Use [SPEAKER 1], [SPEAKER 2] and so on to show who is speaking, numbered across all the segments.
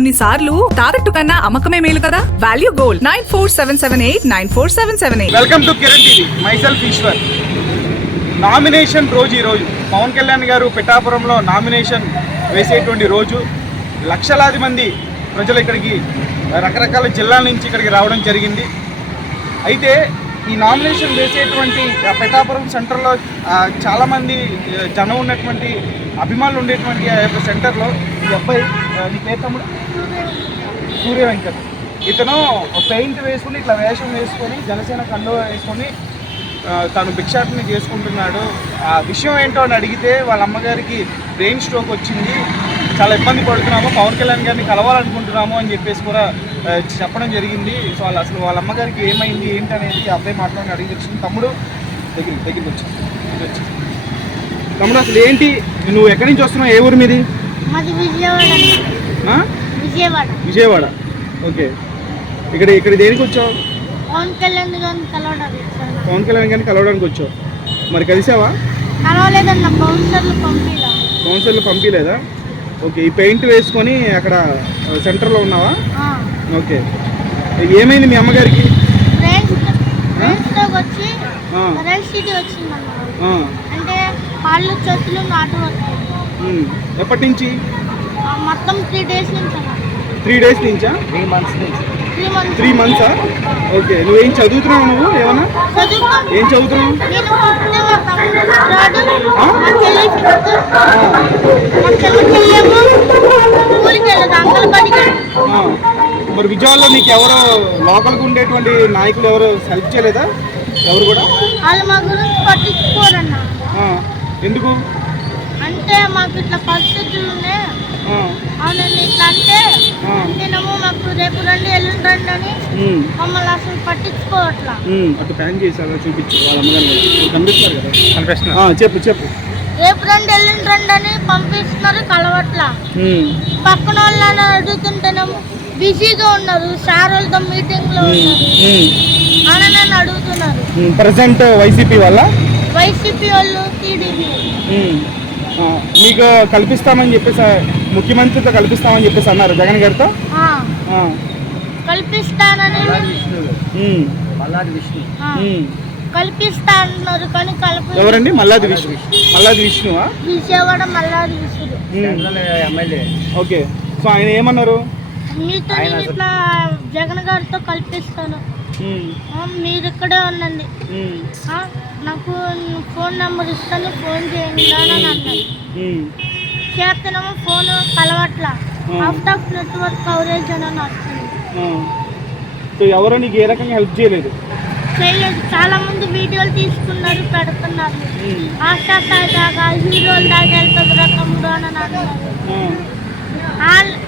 [SPEAKER 1] కొన్నిసార్లు తాకట్టు కన్నా అమ్మకమే మేలు కదా? Value gold nine four seven seven eight nine four seven seven eight
[SPEAKER 2] welcome to Kiran TV myself Eshwar nomination రోజు ఈరోజు పవన్ కళ్యాణ్ గారు పిఠాపురంలో నామినేషన్ వేసేటువంటి రోజు. లక్షలాది మంది ప్రజలు ఇక్కడికి రకరకాల జిల్లాల నుంచి ఇక్కడికి రావడం జరిగింది. అయితే ఈ నామినేషన్ వేసేటువంటి పిఠాపురం సెంటర్లో చాలామంది జనం ఉన్నటువంటి అభిమానులు ఉండేటువంటి ఆ యొక్క సెంటర్లో ఈ అబ్బాయి నీ పేరు తమ్ముడు? సూర్య వెంకట్. ఇతను పెయింట్ వేసుకుని ఇట్లా వేషం వేసుకొని జనసేన కండువ వేసుకొని తను భిక్షాటన చేసుకుంటున్నాడు. ఆ విషయం ఏంటో అని అడిగితే వాళ్ళ అమ్మగారికి బ్రెయిన్ స్ట్రోక్ వచ్చింది. చాలా ఇబ్బంది పడుతున్నాము. పవన్ కళ్యాణ్ గారిని కలవాలనుకుంటున్నాము అని చెప్పేసి కూడా చెప్పడం జరిగింది. సో వాళ్ళు అసలు వాళ్ళ అమ్మగారికి ఏమైంది ఏంటి అనేది అబ్బాయి మాట్లాడి అడిగి వచ్చింది తమ్ముడు దగ్గర దగ్గరికి వచ్చింది తమ్ముడు అసలు ఏంటి? నువ్వు ఎక్కడి నుంచి వస్తున్నావు? ఏ ఊరు మీది?
[SPEAKER 3] విజయవాడ? విజయవాడ.
[SPEAKER 2] విజయవాడ. ఓకే. ఇక్కడ ఇక్కడ దేనికి వచ్చావు?
[SPEAKER 3] పవన్ కళ్యాణ్ గారిని కలవడానికి.
[SPEAKER 2] పవన్ కళ్యాణ్ గారిని కలవడానికి వచ్చావు. మరి కలిసావా?
[SPEAKER 3] కలవలేదన్న బౌన్సర్లు పంపిలా.
[SPEAKER 2] కౌన్సిలర్లు పంపించలేదా ఓకే ఈ పెయింట్ వేసుకొని అక్కడ సెంటర్లో ఉన్నావా? ఓకే. ఏమైంది మీ అమ్మగారికి?
[SPEAKER 3] వచ్చి
[SPEAKER 2] ఆ,
[SPEAKER 3] కరెంట్ సిటీ వచ్చిందన్న
[SPEAKER 2] ఆ,
[SPEAKER 3] అంటే కాళ్ళు చేతులు నాటు వస్తాయి.
[SPEAKER 2] ఉమ్. ఎప్పటి నుంచి?
[SPEAKER 3] ఆ, మొత్తం త్రీ డేస్ నుంచి
[SPEAKER 2] త్రీ డేస్ నుంచా?
[SPEAKER 3] త్రీ మంత్స్
[SPEAKER 2] త్రీ మంత్సా ఓకే నువ్వేం చదువుతున్నావు నువ్వు ఏమన్నా? ఏం చదువుతున్నావు. మరి విజయవాడలో నీకు ఎవరు లోకల్గా ఉండేటువంటి నాయకులు ఎవరు హెల్ప్ చేయలేదా? ఎవరు కూడా?
[SPEAKER 3] వాళ్ళు మా గురించి పట్టించుకోరన్న.
[SPEAKER 2] ఆ, ఎందుకు?
[SPEAKER 3] అంటే మాకు ఇట్లా పరిస్థితులు ఉన్నాయి. అవునండి ఇట్లా అంటే. అంటేనేమో మాకు రేపు రండి ఎల్లుండి రండి అని మమ్మల్ని అసలు పట్టించుకోవట్లా.
[SPEAKER 2] అటు ప్యాన్ చేశారా చూపించు వాళ్ళ అమ్మగారు కనిపిస్తున్నారు కదా. కనిపిస్తున్నారు. చెప్పు చెప్పు.
[SPEAKER 3] రేపు రండి ఎల్లుండి రండి అని పంపిస్తున్నారు కలవట్లా. పక్కన వాళ్ళని అడుగుతుంటేనేమో బిజీగా ఉన్నారు సార్ వాళ్ళతో మీటింగ్లో
[SPEAKER 2] ఉమ్,
[SPEAKER 3] ఉన్నారు. అని నన్ను అడుగుతున్నారు.
[SPEAKER 2] ప్రజెంట్ వైసీపీ వల్ల
[SPEAKER 3] వైసీపీ వాళ్ళు టీడీపీ.
[SPEAKER 2] మీకు కల్పిస్తామని చెప్పేసి ముఖ్యమంత్రితో కల్పిస్తామని చెప్పేసి అన్నారు జగన్ గారితో?
[SPEAKER 3] కానీ కల్పి
[SPEAKER 2] ఎవరండి? మల్లాది విష్ణు. మల్లాది విష్ణువా?
[SPEAKER 3] Vijayawada Malladi
[SPEAKER 2] um. Okay. So ఆయన ఏమన్నారు?
[SPEAKER 3] మీతో నేను ఇట్లా జగన్ గారితో కల్పిస్తాను. మీరు ఇక్కడే ఉండండి. నాకు ఫోన్ నెంబర్ ఇస్తాను ఫోన్ చేయండి అని అన్నారు
[SPEAKER 2] ఉమ్.
[SPEAKER 3] చేస్తేనేమో ఫోన్ కలవట్లా. అవుట్ ఆఫ్ నెట్వర్క్ కవరేజ్ అని వస్తుంది.
[SPEAKER 2] సో ఎవరో నీకు ఏ రకంగా హెల్ప్ చేయలేదు?
[SPEAKER 3] చేయలేదు. చాలా మంది వీడియోలు తీసుకున్నారు పెడుతున్నారు. ఆశా దాకా హీరోల దాకా వెళ్తుంది రకముడు అని అన్నారు.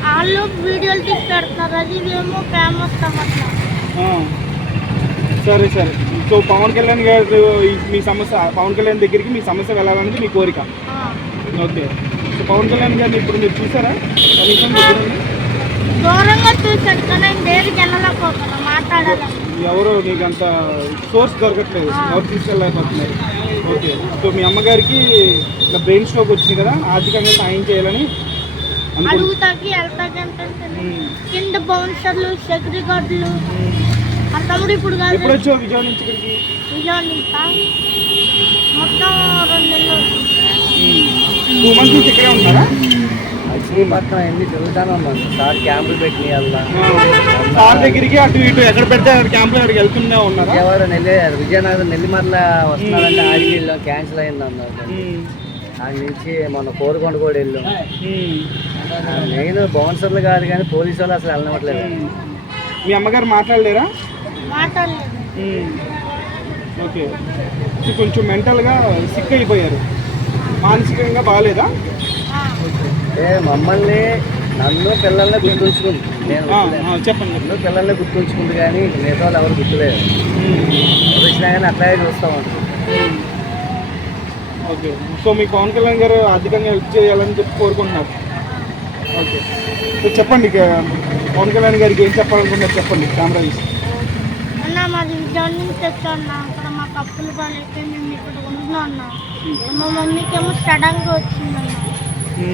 [SPEAKER 3] వాళ్ళు వీడియోలు తీసి పెడుతున్నారు. అది ఏమో ఫేమస్ అవ్వట్లా
[SPEAKER 2] ఆ. సరే సరే. సో పవన్ కళ్యాణ్ గారు మీ సమస్య పవన్ కళ్యాణ్ దగ్గరికి మీ సమస్య వెళ్ళాలనేది మీ కోరిక. ఓకే. సో పవన్ కళ్యాణ్ గారిని ఇప్పుడు మీరు చూసారా?
[SPEAKER 3] దూరంగా కానీ దగ్గరికి వెళ్ళలేకపోతున్నా
[SPEAKER 2] ఎవరు నీకు అంత సోర్స్ దొరకట్లేదు. ఎవరు తీసుకెళ్ళలేకపోతున్నారు? ఓకే. సో మీ అమ్మగారికి ఇట్లా బ్రెయిన్ స్ట్రోక్ వచ్చింది కదా ఆర్థికంగా సాయం చేయాలని
[SPEAKER 3] అడుగుతాకి వెళ్తాకి అంటే కింద బౌన్సర్లు సెక్యూరిటీ గార్డులు తమ్ముడు ఇప్పుడు కాదు.
[SPEAKER 2] ఎప్పుడు వచ్చావు విజయవాడ నుంచి ఇక్కడికి?
[SPEAKER 3] విజయవాడ నుంచి? మొత్తం రెండు నెలలు. అవుతుంది.
[SPEAKER 2] టూ మంత్స్ నుంచి ఇక్కడే ఉన్నారా?
[SPEAKER 4] మచిలీపట్నం ఎన్ని తిరుగుతానే ఉన్నాను సార్ క్యాంపులు పెట్టి అలా
[SPEAKER 2] సార్ దగ్గరికి అటు ఇటు ఎక్కడ పెడితే అక్కడ క్యాంప్లో అక్కడికి వెళ్తూనే ఉన్నారా?
[SPEAKER 4] విజయవాడ నెల్లి విజయనగరం నెల్లిమర్ల వస్తున్నారంటే. ఆడికి వెళ్ళాం క్యాన్సిల్ అయింది అన్నారు. దాని నుంచి మన కోరుకొండ కూడా వెళ్ళాం. మెయిన్ బౌన్సర్లు కాదు కానీ పోలీసు వాళ్ళు అసలు వెళ్ళనట్లేదు.
[SPEAKER 2] మీ అమ్మగారు మాట్లాడలేరా. ఓకే. కొంచెం మెంటల్గా సిక్ అయిపోయారు మానసికంగా బాగాలేదా.
[SPEAKER 4] అంటే మమ్మల్ని నన్ను పిల్లల్ని గుర్తుంచుకుంది. నేను
[SPEAKER 2] చెప్పండి.
[SPEAKER 4] నన్ను పిల్లల్ని గుర్తుంచుకుంది కానీ మిగతా వాళ్ళు ఎవరు గుర్తులేదు. వచ్చినా కానీ అట్లాగే చూస్తామంట
[SPEAKER 2] ఉమ్. ఓకే. సో మీ పవన్ కళ్యాణ్ గారు ఆర్థికంగా హెల్ప్ చేయాలని చెప్పి కోరుకుంటున్నారు. ఓకే. సో చెప్పండి పవన్ కళ్యాణ్ గారికి ఏం చెప్పాలనుకుంటున్నారు చెప్పండి కెమెరా తీసి.
[SPEAKER 3] అన్న మాది విజయవాడ నుంచి తెచ్చాను అక్కడ మాకు అప్పులు బాగాలేక మేము ఇక్కడ ఉంటున్నాం అన్న. మా మమ్మీకి ఏమో సడన్గా వచ్చిందన్న.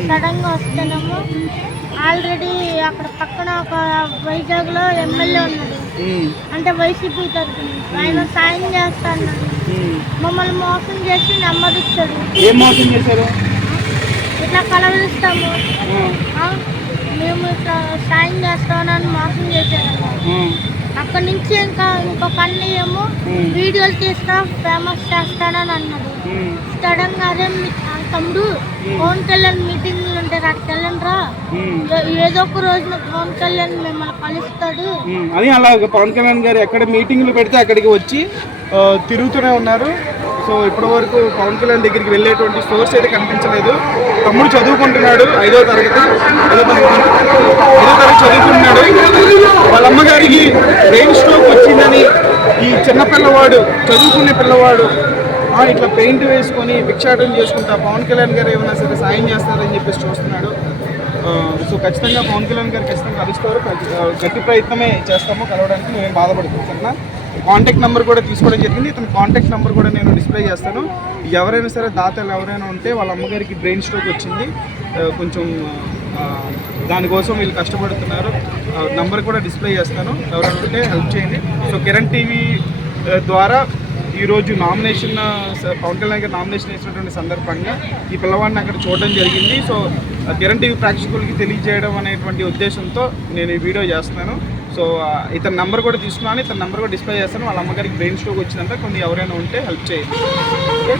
[SPEAKER 3] సడన్గా వస్తేనేమో ఆల్రెడీ అక్కడ పక్కన ఒక వైజాగ్లో ఎమ్మెల్యే ఉన్నాడు. అంటే వైసీపీ తరఫున. ఆయన సాయం చేస్తా అన్నాడు.
[SPEAKER 2] ఉమ్.
[SPEAKER 3] మమ్మల్ని మోసం చేసి నెంబర్ ఇచ్చాడు
[SPEAKER 2] ఏం మోసం చేశారు?
[SPEAKER 3] ఇట్లా కలవరిస్తాము. మేము. ఇట్లా సాయం చేస్తామని మోసం చేశారు
[SPEAKER 2] ఉమ్,
[SPEAKER 3] అక్కడి నుంచి ఇంకా ఇంకొక అన్నయ్య ఏమో. వీడియోలు తీస్తా ఫేమస్ చేస్తానని అన్నాడు. సడన్గా అదే మీ ఆ తమ్ముడు పవన్ కళ్యాణ్ మీటింగ్లు
[SPEAKER 2] ఉమ్.
[SPEAKER 3] ఏ- ఏదో ఒక రోజున పవన్ కళ్యాణ్ మిమ్మల్ని కలుస్తాడు.
[SPEAKER 2] అని అలా పవన్ కళ్యాణ్ గారు ఎక్కడ మీటింగ్లు పెడితే అక్కడికి వచ్చి తిరుగుతూనే ఉన్నారు. సో ఇప్పటి వరకు పవన్ కళ్యాణ్ దగ్గరికి వెళ్ళేటువంటి సోర్స్ అయితే కనిపించలేదు. తమ్ముడు చదువుకుంటున్నాడు ఐదో తరగతి. ఐదో తరగతి. ఐదో తరగతి చదువుకుంటున్నాడు. వాళ్ళ అమ్మగారికి బ్రెయిన్ స్ట్రోక్ వచ్చిందని ఈ చిన్న పిల్లవాడు చదువుకునే పిల్లవాడు ఇట్లా పెయింట్ వేసుకొని భిక్షాటం చేసుకుంటా. పవన్ కళ్యాణ్ గారు ఏమైనా సరే సాయం చేస్తారని చెప్పేసి చూస్తున్నాడు. సో ఖచ్చితంగా పవన్ కళ్యాణ్ గారు ఖచ్చితంగా కలుస్తారు గట్టి ప్రయత్నమే చేస్తాము. కలవడానికి మేము బాధపడుతున్నాం కాంటాక్ట్ నెంబర్ కూడా తీసుకోవడం జరిగింది. ఇతని కాంటాక్ట్ నెంబర్ కూడా నేను డిస్ప్లే చేస్తాను. ఎవరైనా సరే దాతలు ఎవరైనా ఉంటే వాళ్ళ అమ్మగారికి బ్రెయిన్ స్ట్రోక్ వచ్చింది. కొంచెం దానికోసం వీళ్ళు కష్టపడుతున్నారు. నంబర్ కూడా డిస్ప్లే చేస్తాను. ఎవరైనా ఉంటే హెల్ప్ చేయండి. సో కిరణ్ టీవీ ద్వారా ఈరోజు నామినేషన్ పవన్ కళ్యాణ్ గారు నామినేషన్ వేసినటువంటి సందర్భంగా ఈ పిల్లవాడిని అక్కడ చూడడం జరిగింది. సో కిరణ్ టీవీ ప్రేక్షకులకి తెలియజేయడం అనేటువంటి ఉద్దేశంతో నేను ఈ వీడియో చేస్తున్నాను. సో ఇతని నెంబర్ కూడా తీసుకున్నాను. ఇతని నెంబర్ కూడా డిస్ప్లే చేస్తాను. వాళ్ళ అమ్మగారికి బ్రెయిన్ స్ట్రోక్ వచ్చిందంటే. కొన్ని ఎవరైనా ఉంటే హెల్ప్ చేయండి. ఓకే